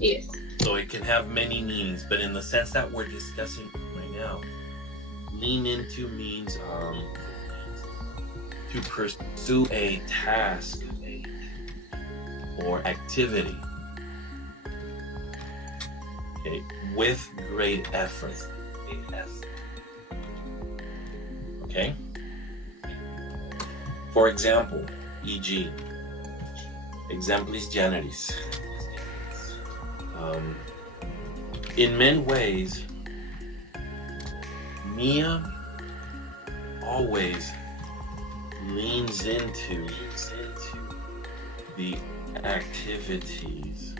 Yes. So it can have many meanings, but in the sense that we're discussing right now, lean into means to pursue a task or activity, okay, with great effort. Okay? For example, e.g., exemplis generis. In many ways, Mia always leans into the activities.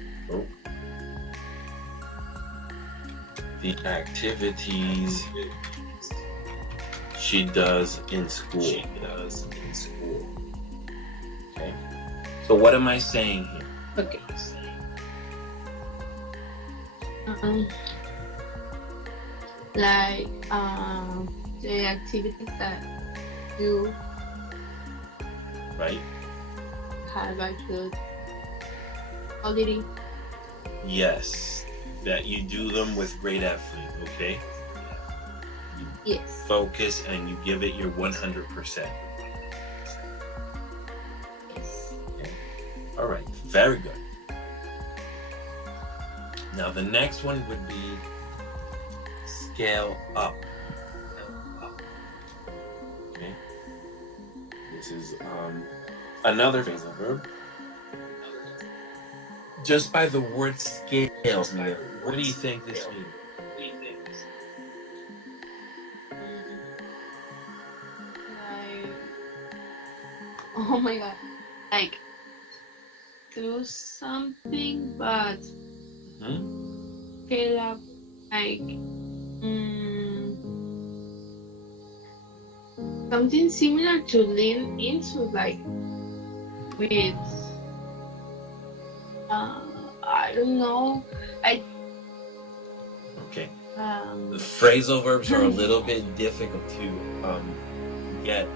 The activities she does in school. Okay. So what am I saying here? Okay. Like the activities that you Right? have a good quality. Yes. That you do them with great effort, okay? Yes. Focus and you give it your 100%. Yes. Okay. All right. Very good. Now the next one would be scale up. Okay. This is another phrasal verb. Just by the word scale, what do you think this means? Like, oh my god, like do something, but scale up, like something similar to lean into, like with I don't know, Okay. The phrasal verbs are a little bit difficult to get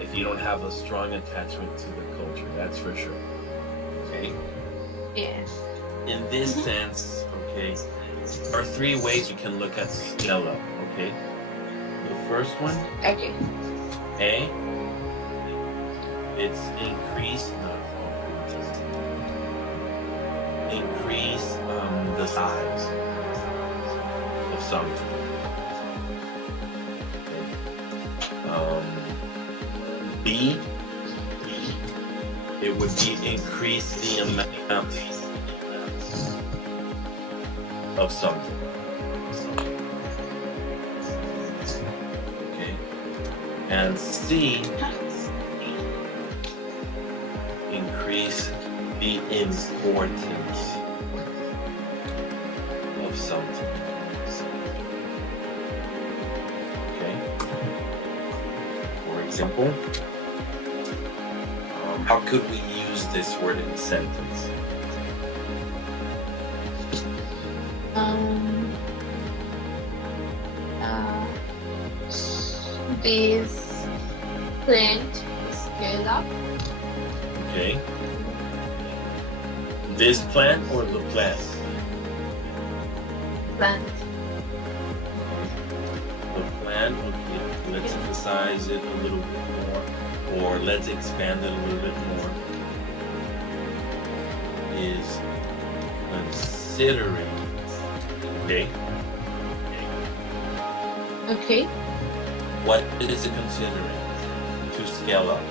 if you don't have a strong attachment to the culture. That's for sure. Okay. yes. In this sense, okay, there are three ways you can look at scale up. Okay. The first one, Okay. A, it's increase the size of something. B, it would be increase the amount of something. Okay. And C, increase the importance of something. Okay. For example, how could we use this word in a sentence? This plant scale up. Okay. This plant or the plant? Plant. The plant, okay. Let's emphasize it a little bit more, or let's expand it a little bit more. Is considering. Okay. Okay. What is it considering to scale up?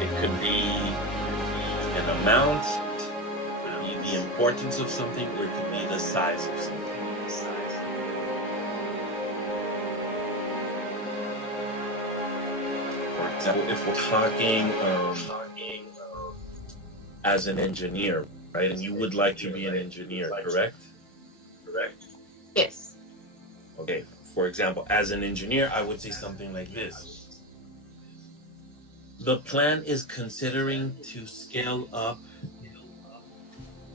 It could be an amount, it could be the importance of something, or it could be the size of something. For example, if we're talking as an engineer, right? And you would like to be an engineer, correct? Yes. Okay, for example, as an engineer, I would say something like this. The plan is considering to scale up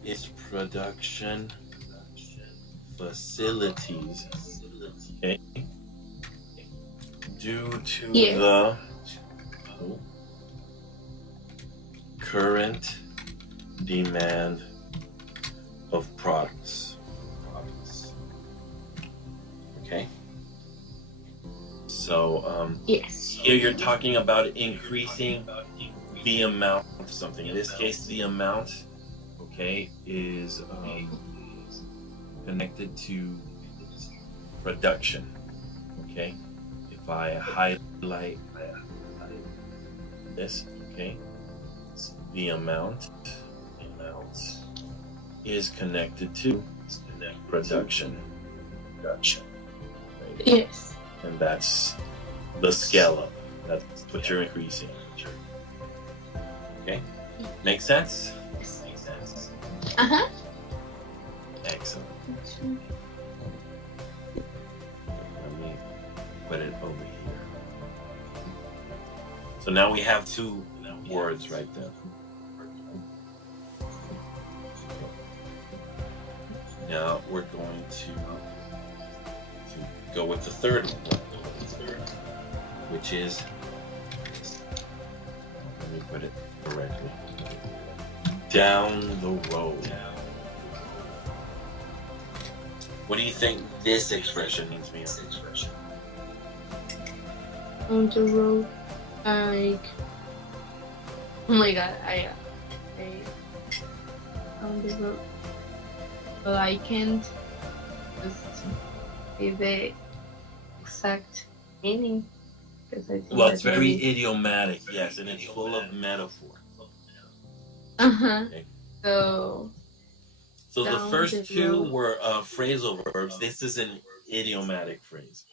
its production facilities, okay, due to current demand of products. Okay? So, Yes. here you're talking about increasing the amount of something. In this case, the amount, okay, is connected to production. Okay? If I highlight this, okay, the amount is connected to production. Yes. And that's the scale up. That's what you're increasing. Okay? Make sense? Uh-huh. Excellent. Let me put it over here. So now we have two words right there. Now we're going to go with the third one, which is, let me put it correctly, down the road. What do you think this expression means, Mia? On the road, like, oh my god, I on the road, but I can't just give the exact meaning because I think Well, it's that very maybe- idiomatic, yes, and it's full of metaphor. Uh-huh. Okay. So So the down first the two road. were phrasal verbs. This is an idiomatic phrase.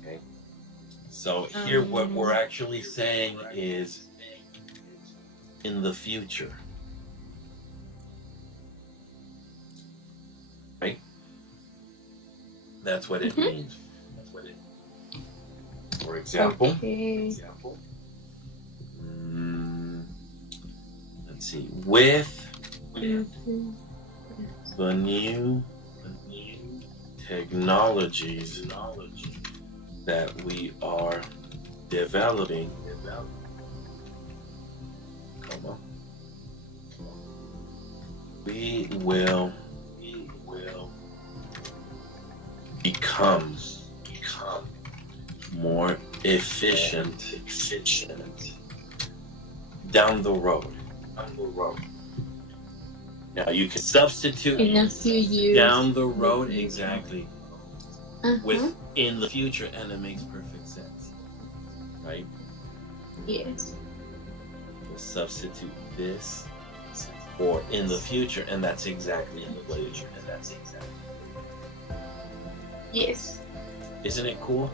Okay. So here what we're actually saying is in the future. Right? That's what it means. For example, Okay. let's see, with Mhm. the new technologies that we are developing, we will become more efficient down the road. Now you can substitute In a few years. down the road exactly Uh-huh. with in the future, and it makes perfect sense, right? Yes. We'll substitute this for in the future, and that's exactly what it is. Yes. Isn't it cool?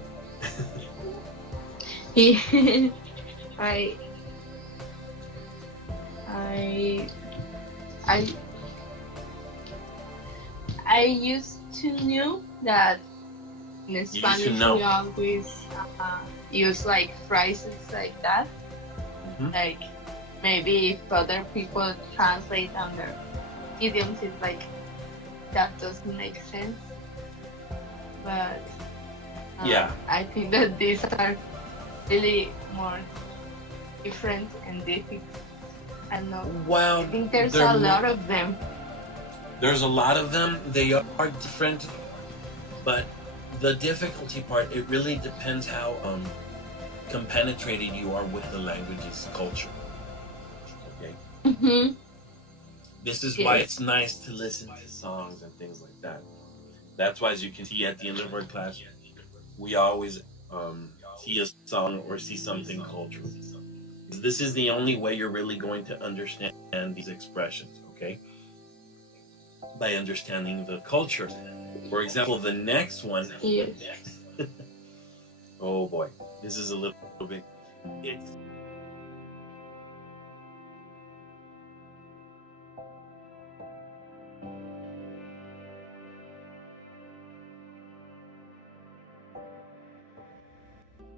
I used to know that in used to Spanish know. we always use like phrases like that. Mhm. Like maybe if other people translate on their idioms, it's like that doesn't make sense. But Yeah. I think that these are really more different and difficult. I don't know. Well, I think there's they're a more- lot of them. There's a lot of them. They are different, but the difficulty part, it really depends how compenetrated you are with the language's culture. Okay. Mm-hmm. This is why Yes. it's nice to listen to songs and things like that. That's why, as you can see at the end of our class, we always see a song or see something cultural. This is the only way you're really going to understand these expressions, okay? By understanding the culture. For example, the next one, Yes. oh boy, this is a little bit, it's